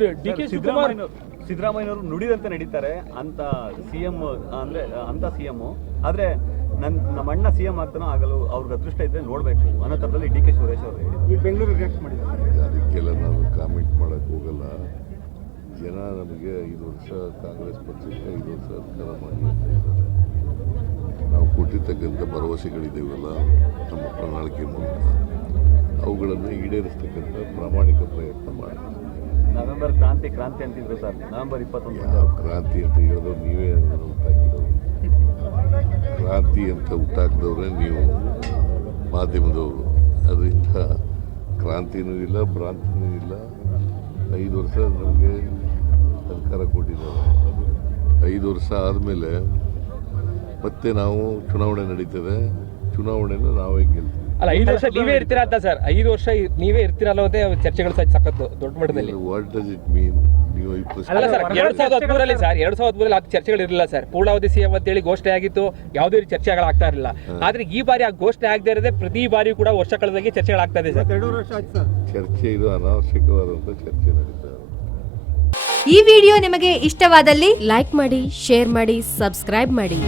Sir D K Shivakumar ಸಿದ್ದರಾಮಯ್ಯನವರು ನುಡಿದಂತೆ ನಡೀತಾರೆ. ಅಂತ ಸಿ ಎಂ ಅಂದ್ರೆ ಅಂತ ಸಿ ಎಂ ಆದ್ರೆ ನನ್ನ ನಮ್ಮ ಅಣ್ಣ ಸಿ ಎಂ ಆಗ್ತಾನೋ ಆಗಲು ಅವ್ರಿಗೆ ಅದೃಷ್ಟ ಇದ್ದರೆ ನೋಡಬೇಕು. ಅನ್ನೋ ಥರದಲ್ಲಿ ಡಿ ಕೆ ಸುರೇಶ್ ಅವರು ಹೇಳಿದ್ರು. ಬೆಂಗಳೂರು ರಿಯಾಕ್ಟ್ ಮಾಡಿದ್ದಾರೆ ಅದಕ್ಕೆಲ್ಲ ನಾನು ಕಾಮೆಂಟ್ ಮಾಡೋಕ್ಕೆ ಹೋಗಲ್ಲ. ಜನ ನಮಗೆ ಐದು ವರ್ಷ ಕಾಂಗ್ರೆಸ್ ಪಕ್ಷಕ್ಕೆ ಐದು ವರ್ಷ ಅಧಿಕಾರ ಮಾಡಿ ನಾವು ಕೊಟ್ಟಿರ್ತಕ್ಕಂಥ ಭರವಸೆಗಳಿದ್ದೇವಲ್ಲ ನಮ್ಮ ಪ್ರಣಾಳಿಕೆ ಮೂಲಕ. ಅವುಗಳನ್ನು ಈಡೇರಿಸ್ತಕ್ಕಂಥ ಪ್ರಾಮಾಣಿಕ ಪ್ರಯತ್ನ ಮಾಡ್ತೀವಿ ನವೆಂಬರ್ ಕ್ರಾಂತಿ ಕ್ರಾಂತಿ ಅಂತಿದ್ರು ಸರ್. ನವೆಂಬರ್ ಇಪ್ಪತ್ತೊಂದು ಕ್ರಾಂತಿ ಅಂತ ಹೇಳೋದು ನೀವೇ ಹುಟ್ಟಾಕಿದವರು ಕ್ರಾಂತಿ ಅಂತ ಹುಟ್ಟಾಕಿದವ್ರೆ ನೀವು ಮಾಧ್ಯಮದವರು. ಅದರಿಂದ ಕ್ರಾಂತಿನೂ ಇಲ್ಲ ಭ್ರಾಂತಿನೂ ಇಲ್ಲ. ಐದು ವರ್ಷ ನಮಗೆ ಸರ್ಕಾರ ಕೊಟ್ಟಿದ್ದಾರೆ. ಐದು ವರ್ಷ ಆದಮೇಲೆ ಮತ್ತೆ ನಾವು ಚುನಾವಣೆ ನಡೀತದೆ. ಚುನಾವಣೆನ ನಾವೇ ಗೆಲ್ತೀವಿ. ಅಲ್ಲ ಐದು ವರ್ಷ ನೀವೇ ಇರ್ತೀರಾ ಅಂತ ಸರ್. ಐದು ವರ್ಷ ನೀವೇ ನೀವೇ ಇರ್ತೀರಲ್ಲೋದೇ ಚರ್ಚೆಗಳು ಸಹ ಸಖತ್ತು ದೊಡ್ಡ ಮಟ್ಟದಲ್ಲಿ. ವಾಟ್ ಡಸ್ ಇಟ್ ಮೀನ್ ನೀವು ಈ ಅಲ್ಲ ಸರ್ ಎರಡ್ ಸಾವಿರದ ಹದಿಮೂರಲ್ಲಿ ಸರ್ ಎರಡ್ ಸಾವಿರದ ಹದಿಮೂರಲ್ಲಿ ಅದು ಚರ್ಚೆಗಳು ಇರಲಿಲ್ಲ ಸರ್. ಪೂರ್ಣಾವಧಿ ಸಿಎಂ ಅಂತೇಳಿ ಘೋಷಣೆ ಆಗಿತ್ತು ಯಾವುದೇ ರೀತಿ ಚರ್ಚೆಗಳಾಗ್ತಾ ಇರಲಿಲ್ಲ. ಆದ್ರೆ ಈ ಬಾರಿ ಆ ಘೋಷಣೆ ಆಗದೆ ಇರದೆ ಪ್ರತಿ ಬಾರಿ ಕೂಡ ವರ್ಷ ಕಳೆದಾಗೆ ಚರ್ಚೆಗಳಾಗ್ತಾ ಇದೆ ಸರ್. ಎರಡೂವರೆ ವರ್ಷ ಆಯ್ತು ಸರ್. ಚರ್ಚೆ ಇದು ಅನಾವಶ್ಯಕವಾದಂಥ ಚರ್ಚೆ ನಡೀತಾ ಇದೆ. ಈ ವಿಡಿಯೋ ನಿಮಗೆ ಇಷ್ಟವಾದಲ್ಲಿ ಲೈಕ್ ಮಾಡಿ ಶೇರ್ ಮಾಡಿ ಸಬ್ಸ್ಕ್ರೈಬ್ ಮಾಡಿ.